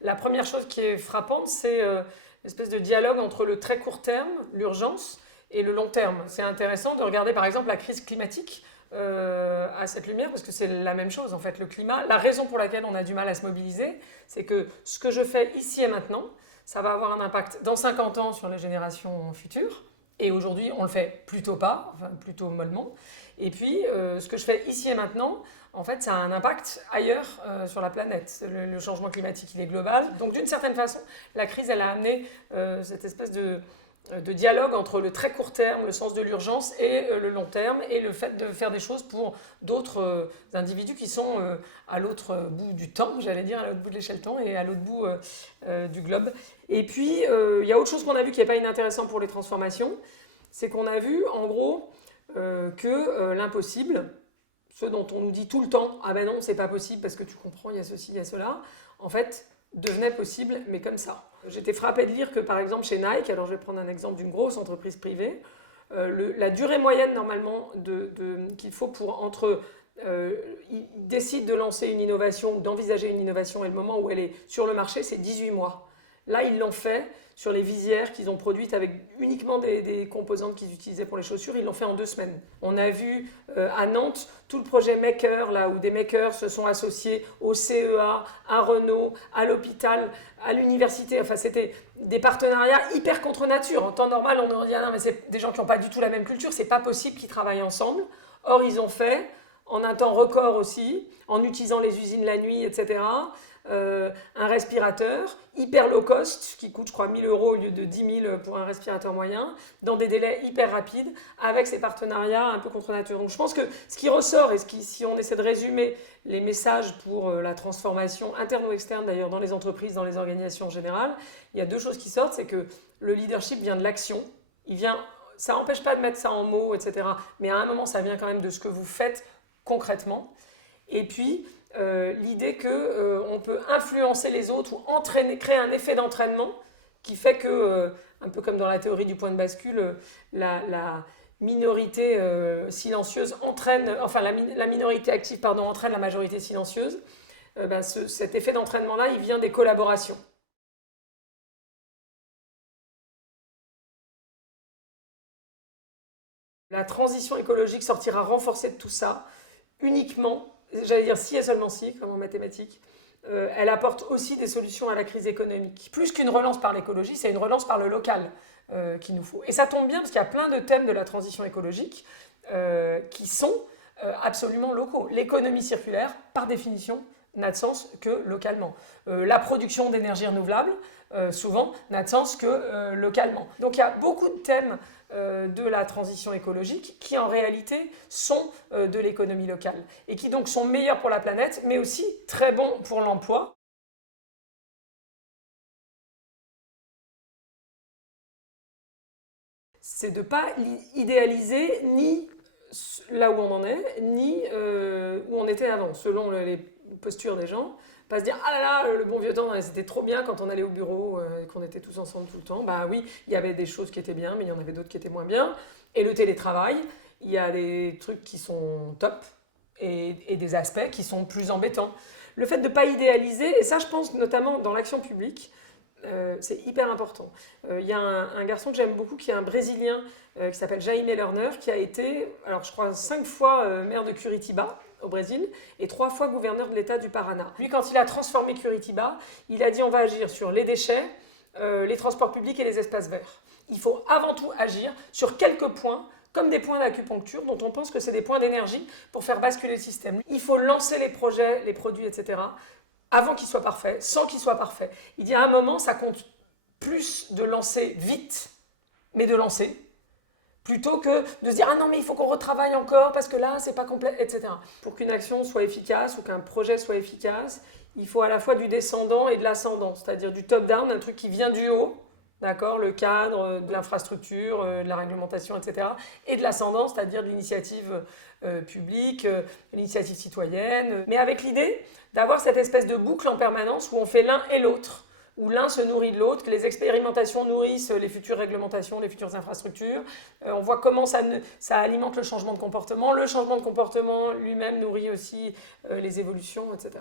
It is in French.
La première chose qui est frappante, c'est l'espèce de dialogue entre le très court terme, l'urgence, et le long terme. C'est intéressant de regarder par exemple la crise climatique à cette lumière, parce que c'est la même chose en fait. Le climat, la raison pour laquelle on a du mal à se mobiliser, c'est que ce que je fais ici et maintenant, ça va avoir un impact dans 50 ans sur les générations futures. Et aujourd'hui, on le fait plutôt pas, enfin plutôt mollement. Et puis, ce que je fais ici et maintenant, en fait, ça a un impact ailleurs sur la planète. Le changement climatique, il est global. Donc, d'une certaine façon, la crise, elle a amené cette espèce de dialogue entre le très court terme, le sens de l'urgence, et le long terme, et le fait de faire des choses pour d'autres individus qui sont à l'autre bout du temps, j'allais dire, à l'autre bout de l'échelle temps, et à l'autre bout du globe. Et puis, il y a autre chose qu'on a vu qui n'est pas inintéressant pour les transformations, c'est qu'on a vu, en gros, que l'impossible, ce dont on nous dit tout le temps, ah ben non, c'est pas possible parce que tu comprends, il y a ceci, il y a cela, en fait, devenait possible, mais comme ça. J'étais frappée de lire que, par exemple, chez Nike, alors je vais prendre un exemple d'une grosse entreprise privée, la durée moyenne, normalement, qu'il faut pour entre... ils décident de lancer une innovation ou d'envisager une innovation et le moment où elle est sur le marché, c'est 18 mois. Là, ils l'ont fait sur les visières qu'ils ont produites avec uniquement des composantes qu'ils utilisaient pour les chaussures. Ils l'ont fait en 2 semaines. On a vu à Nantes tout le projet Maker, là où des makers se sont associés au CEA, à Renault, à l'hôpital, à l'université. Enfin, c'était des partenariats hyper contre nature. En temps normal, on aurait dit, ah non, mais c'est des gens qui n'ont pas du tout la même culture, c'est pas possible qu'ils travaillent ensemble. Or, ils ont fait, en un temps record aussi, en utilisant les usines la nuit, etc., un respirateur hyper low cost qui coûte je crois 1 000 € au lieu de 10 000 pour un respirateur moyen, dans des délais hyper rapides, avec ces partenariats un peu contre nature. Donc je pense que ce qui ressort, et si on essaie de résumer les messages pour la transformation interne ou externe d'ailleurs dans les entreprises, dans les organisations en général, il y a 2 choses qui sortent, c'est que le leadership vient de l'action, ça n'empêche pas de mettre ça en mots, etc., mais à un moment ça vient quand même de ce que vous faites concrètement. Et puis, l'idée qu'on peut influencer les autres ou créer un effet d'entraînement qui fait que, un peu comme dans la théorie du point de bascule, la minorité silencieuse entraîne, enfin la minorité active pardon, entraîne la majorité silencieuse. Cet effet d'entraînement-là, il vient des collaborations. La transition écologique sortira renforcée de tout ça, uniquement, j'allais dire si et seulement si, comme en mathématiques, elle apporte aussi des solutions à la crise économique. Plus qu'une relance par l'écologie, c'est une relance par le local qu'il nous faut. Et ça tombe bien parce qu'il y a plein de thèmes de la transition écologique qui sont absolument locaux. L'économie circulaire, par définition, n'a de sens que localement. La production d'énergie renouvelable, souvent, n'a de sens que localement. Donc il y a beaucoup de thèmes de la transition écologique qui en réalité sont de l'économie locale et qui donc sont meilleurs pour la planète mais aussi très bons pour l'emploi. C'est de ne pas idéaliser ni là où on en est, ni où on était avant, selon les postures des gens. Pas se dire, ah là là, le bon vieux temps, c'était trop bien quand on allait au bureau et qu'on était tous ensemble tout le temps. Bah oui, il y avait des choses qui étaient bien, mais il y en avait d'autres qui étaient moins bien. Et le télétravail, il y a des trucs qui sont top et des aspects qui sont plus embêtants. Le fait de ne pas idéaliser, et ça je pense notamment dans l'action publique, c'est hyper important. Il y a un garçon que j'aime beaucoup qui est un Brésilien qui s'appelle Jaime Lerner qui a été, alors je crois 5 fois maire de Curitiba au Brésil et 3 fois gouverneur de l'État du Paraná. Lui, quand il a transformé Curitiba, il a dit on va agir sur les déchets, les transports publics et les espaces verts. Il faut avant tout agir sur quelques points comme des points d'acupuncture dont on pense que c'est des points d'énergie pour faire basculer le système. Il faut lancer les projets, les produits, etc. avant qu'il soit parfait, sans qu'il soit parfait. Il dit à un moment, ça compte plus de lancer vite, mais de lancer, plutôt que de se dire « Ah non, mais il faut qu'on retravaille encore parce que là, c'est pas complet, etc. » Pour qu'une action soit efficace ou qu'un projet soit efficace, il faut à la fois du descendant et de l'ascendant, c'est-à-dire du top-down, un truc qui vient du haut, d'accord, le cadre, de l'infrastructure, de la réglementation, etc. Et de l'ascendant, c'est-à-dire de l'initiative publique, l'initiative citoyenne, mais avec l'idée d'avoir cette espèce de boucle en permanence où on fait l'un et l'autre, où l'un se nourrit de l'autre, que les expérimentations nourrissent les futures réglementations, les futures infrastructures. On voit comment ça alimente le changement de comportement. Le changement de comportement lui-même nourrit aussi les évolutions, etc.